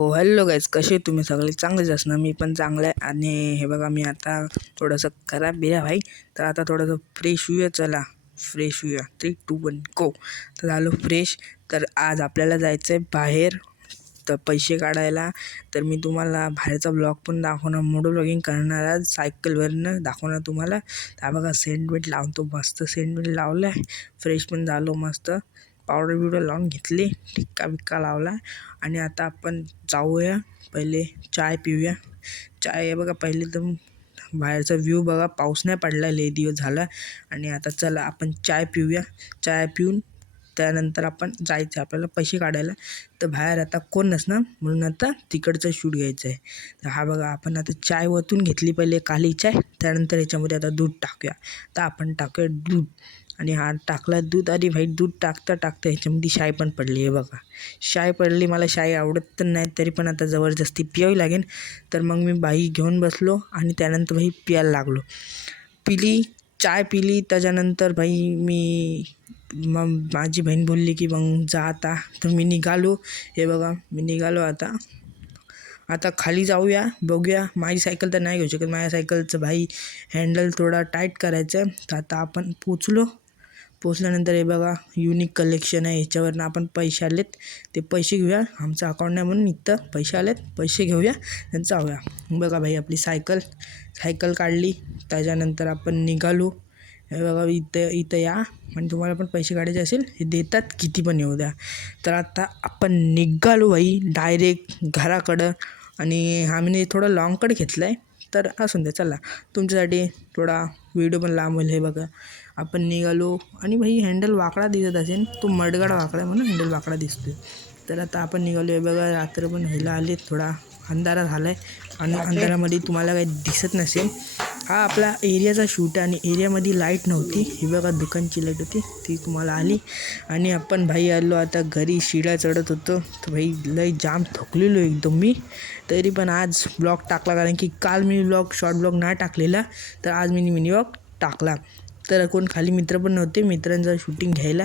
हो hello guys, कसे तुम्ही सगळे चांगलेच असणार. मी पण चांगलं आहे. आणि हे बघा, मी आता थोडंसं खराब बिया भाई, तर आता थोडंसं फ्रेश होऊया. चला फ्रेश होऊया. 3, 2, 1 गो. तर झालो फ्रेश. तर आज आपल्याला जायचं आहे बाहेर, तर पैसे काढायला. तर मी तुम्हाला बाहेरचा ब्लॉग पण दाखवणार, मोठं ब्लॉगिंग करणार आज, सायकलवरनं दाखवणार तुम्हाला. तर बघा, सेंट लावतो, मस्त सेंट लावलं आहे. फ्रेश पण झालो, मस्त पावडर बिवडर लावून घेतली, टिक्का बिक्का लावला. आणि आता आपण जाऊया, पहिले चाय पिऊया. चाय आहे बघा, पहिले तर बाहेरचा व्ह्यू बघा, पाऊस नाही पडला लय दिवस झाला. आणि आता चला आपण चाय पिऊया. चाय पिऊन त्यानंतर आपण जायचं आपल्याला पैसे काढायला. तर बाहेर आता कोण नसणार, म्हणून आता तिकडचं शूट घ्यायचं आहे. तर हा बघा, आपण आता चाय ओतून घेतली पहिले, काली चाय. त्यानंतर याच्यामध्ये आता दूध टाकूया. तर आपण टाकूया दूध. आणि हा टाकला दूध. आणि भाई, दूध टाकता टाकता ह्याच्यामध्ये शाय पण पडली आहे बघा. शाय पडली. मला शाय आवडत तर नाही, तरी पण आता जबरदस्ती पियावी लागेल. तर मग मी बाई घेऊन बसलो आणि त्यानंतर भाई पियायला लागलो. पिली, चाय पिली. त्याच्यानंतर भाई मग माझी बहीण बोलली की मग जा आता. तर मी निघालो. हे बघा, मी निघालो आता खाली जाऊया, बघूया. माझी सायकल तर नाही घेऊ शकत, माझ्या सायकलचं भाई हँडल थोडा टाईट करायचं आहे. तर आता आपण पोचल्यानंतर हे बघा, युनिक कलेक्शन आहे. ह्याच्यावरनं आपण पैसे आलेत, ते पैसे घेऊया. आमचं अकाउंट नाही म्हणून इथं पैसे आलेत, पैसे घेऊया आणि जाऊया. बघा भाई, आपली सायकल काढली. त्याच्यानंतर आपण निघालो. हे बघा, इथं या. आणि तुम्हाला पण पैसे काढायचे असेल, हे देतात, किती पण येऊ द्या. तर आता आपण निघालो भाई डायरेक्ट घराकडं. आणि आम्ही थोडं लॉंगकडे घेतलं आहे, तर असून द्या. चला, तुमच्यासाठी थोडा व्हिडिओ पण लांब होईल. हे बघा, आपण निघालो. आणि भाई, हँडल वाकडा दिसत असेल, तो मडगाड वाकडा आहे म्हणून हँडल वाकडा दिसतोय. तर आता आपण निघालो. हे बघा, रात्र पण व्हायला आले, थोडा अंधारा झाला आहे. आणि अंधारामध्ये तुम्हाला काही दिसत नसेल. हा आपला एरियाचा शूट आहे. आणि एरियामध्ये लाईट नव्हती. ही बघा, दुकानची लाईट होती, ती तुम्हाला आली. आणि आपण भाई आलो आता घरी. शिड्या चढत होतो, तर भाई लय जाम थकलेलो एकदम मी. तरी पण आज ब्लॉग टाकला, कारण की काल मी शॉर्ट ब्लॉग नाही टाकलेला, तर आज मी मिनी ब्लॉग टाकला. तर कोण खाली मित्र पण नव्हते, मित्रांचं शूटिंग घ्यायला.